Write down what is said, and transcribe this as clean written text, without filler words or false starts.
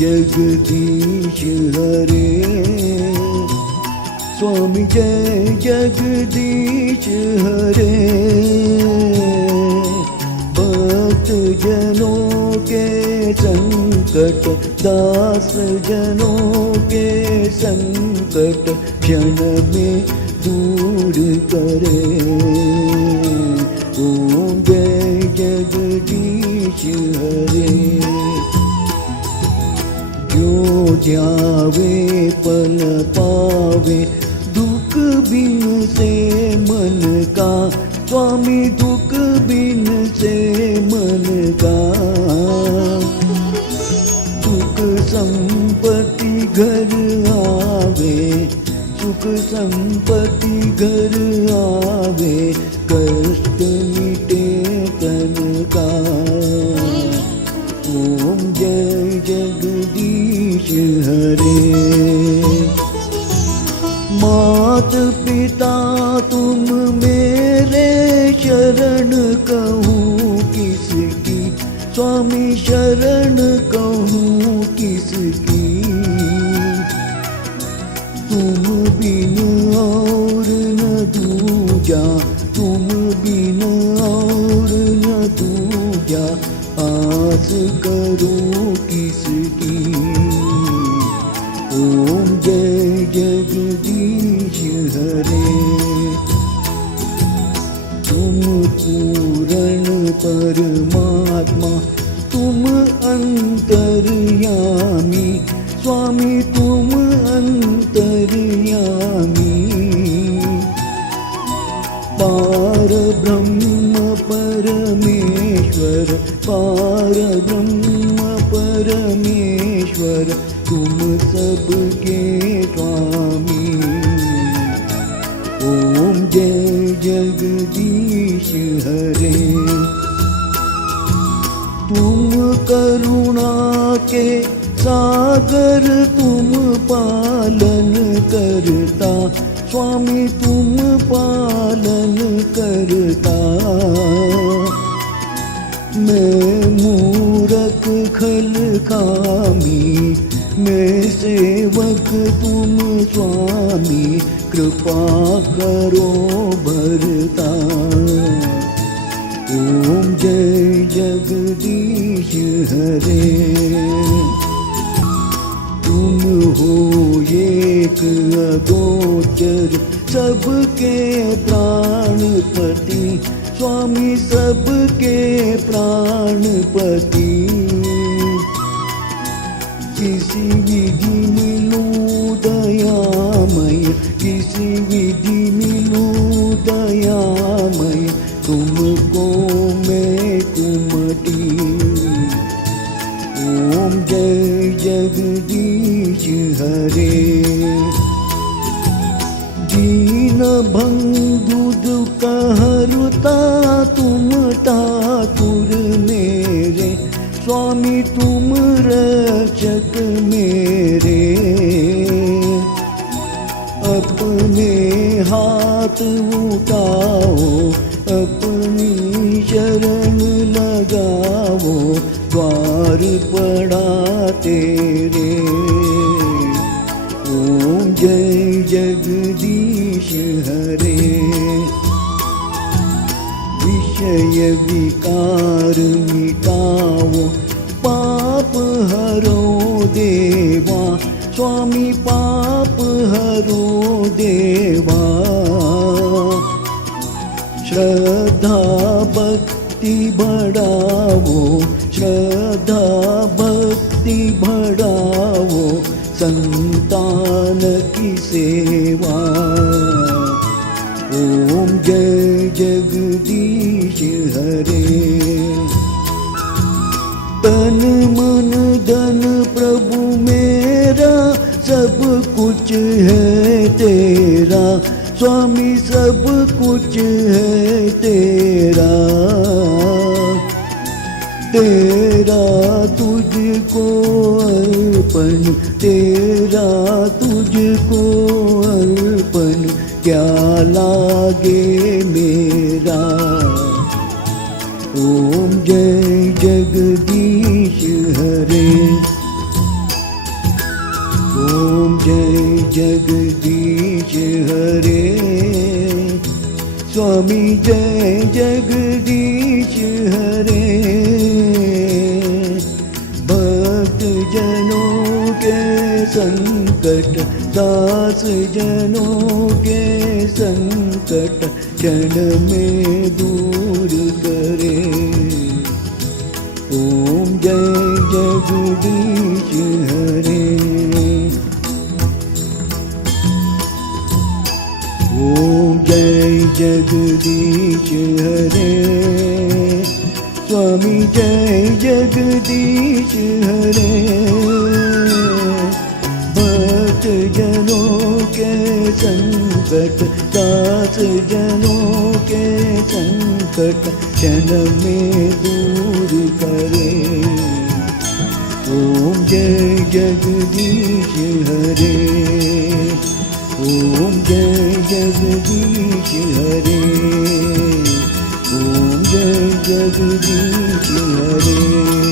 जगदीश हरे। स्वामी जय जगदीश हरे। भक्त जनों के संकट, दास जनों के संकट क्षण में दूर करे। ओम जय जगदीश हरे। जो ध्यावे पल पावे दुख बिन से मन का। स्वामी दुख बिन से मन का। सुख संपत्ति घर आवे, सुख संपत्ति घर आवे, कष्ट मिटे तन का। ओम जय जगदीश हरे। मात पिता तुम मेरे शरण कहूँ किसकी। स्वामी शरण कहूँ किसकी। तुम बिन और न दूजा, तुम बिन और न दूजा, आस करूँ किसकी। ओम जय जगदीश हरे। तुम पूर्ण परमात्मा, तुम अंतर्यामी। स्वामी तुम अंतर्यामी। पार ब्रह्म परमेश्वर, पार ब्रह्म परमेश्वर, तुम सबके स्वामी। ओम जय जगदीश हरे। तुम करुणा के सागर, तुम पालन करता। स्वामी तुम पालन करता। मैं मूरख खल खामी, मैं सेवक तुम स्वामी, कृपा करो भरता। ओम जय जगदीश हरे। तुम हो एक अगोचर, सबके प्राणपति। स्वामी सबके प्राणपति। किसी विधि मिलूं दयामय, किसी विधि मिलूं दयामय, तुमको मैं कुमटी। ओम जय जगदीश हरे। दीन बंधु दुख हरता तुम ठाकुर मेरे। स्वामी तुम रक्षक मेरे। अपने हाथ उठाओ, अपनी शरण लगाओ, द्वार पड़ा तेरे। ओम जय जगदीश हरे। विषय विकार मिटाओ, पाप हरो देवा। स्वामी पाप हरो देवा। श्रद्धा भक्ति बढ़ाओ, श्रद्धा भक्ति बढ़ाओ, संतान की सेवा। ओम जय जगदीश हरे। तन मन धन प्रभु मेरा, सब कुछ है तेरा। स्वामी सब कुछ है तेरा। तेरा तुझको अर्पण, तेरा तुझको अर्पण, क्या लागे मेरा। ओम जय जगदीश हरे। जगदीश हरे स्वामी जय जगदीश हरे भक्त जनों के संकट दास जनों के संकट क्षण में दूर करे ओम जय जगदीश हरे ओम जय जगदीश हरे स्वामी जय जगदीश हरे भक्त जनों के संकट दास जनों के संकट क्षण में दूर करे ओम जय जगदीश हरे ओम जय जगदीश हरे ओम जय जगदीश हरे